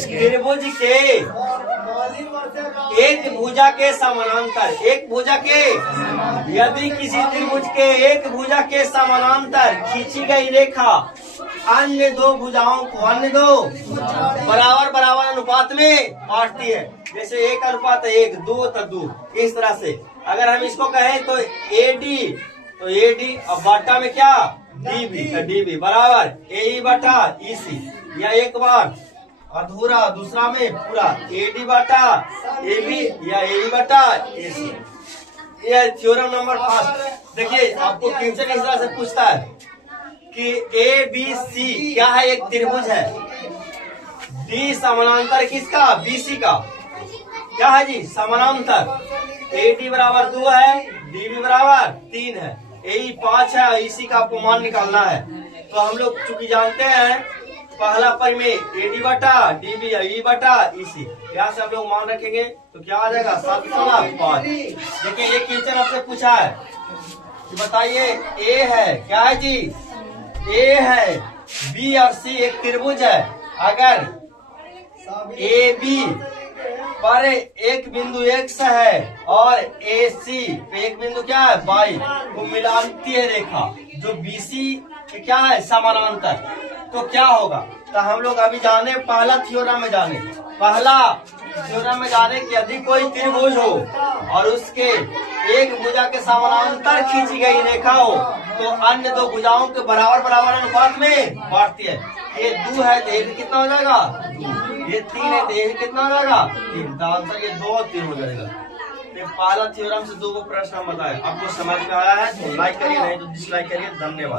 त्रिभुज के एक भुजा के समानांतर, एक भुजा के, यदि किसी त्रिभुज के एक भुजा के समानांतर खींची गई रेखा अन्य दो भुजाओं को, अन्य दो बराबर बराबर अनुपात में बांटती है, जैसे 1:1, 2:2, इस तरह से अगर हम इसको कहें तो AD, तो AD अब बाटा में क्या DB, तो DB बराबर AE बटा EC, या एक बार अधूरा दूसरा में पूरा AD बटा AB या AE बटा AC। यह थ्योरम नंबर 5। देखिए आपको क्वेश्चन इस तरह से पूछता है कि ABC क्या है, एक त्रिभुज है, D समानांतर किसका, BC का, क्या है जी समानांतर, AD बराबर 2 है, DB बराबर 3 है, AE 5 है, EC का आपको मान निकालना है। तो हम लोग चूंकि जानते हैं पहला पद में AD बटा DB या E बटा EC, यहाँ से हम लोग मान रखेंगे तो क्या आ जाएगा 7/5। देखिए ये क्वेश्चन आपसे पूछा है कि बताइए A है, क्या है जी A है, B और C एक त्रिभुज है, अगर AB पर एक बिंदु X है और AC पे एक बिंदु क्या है Y को मिलाती है रेखा जो BC के क्या है समानांतर, तो क्या होगा। तो हम लोग अभी जाने पहला थ्योरम में जाने, पहला थ्योरम में जाने कि यदि कोई त्रिभुज हो और उसके एक भुजा के समानांतर खींची गई रेखा हो तो अन्य दो भुजाओं के बराबर बराबर अनुपात में बांटती है। ये 2 है तो एक कितना हो जाएगा 2, ये 3 है तो एक कितना हो जाएगा 3, तो आंसर ये 2 और 3 हो जाएगा। तो पहला थ्योरम से 2 प्रश्न हम बताए, आपको समझ में आया है तो लाइक करिए, नहीं तो डिसलाइक करिए। धन्यवाद।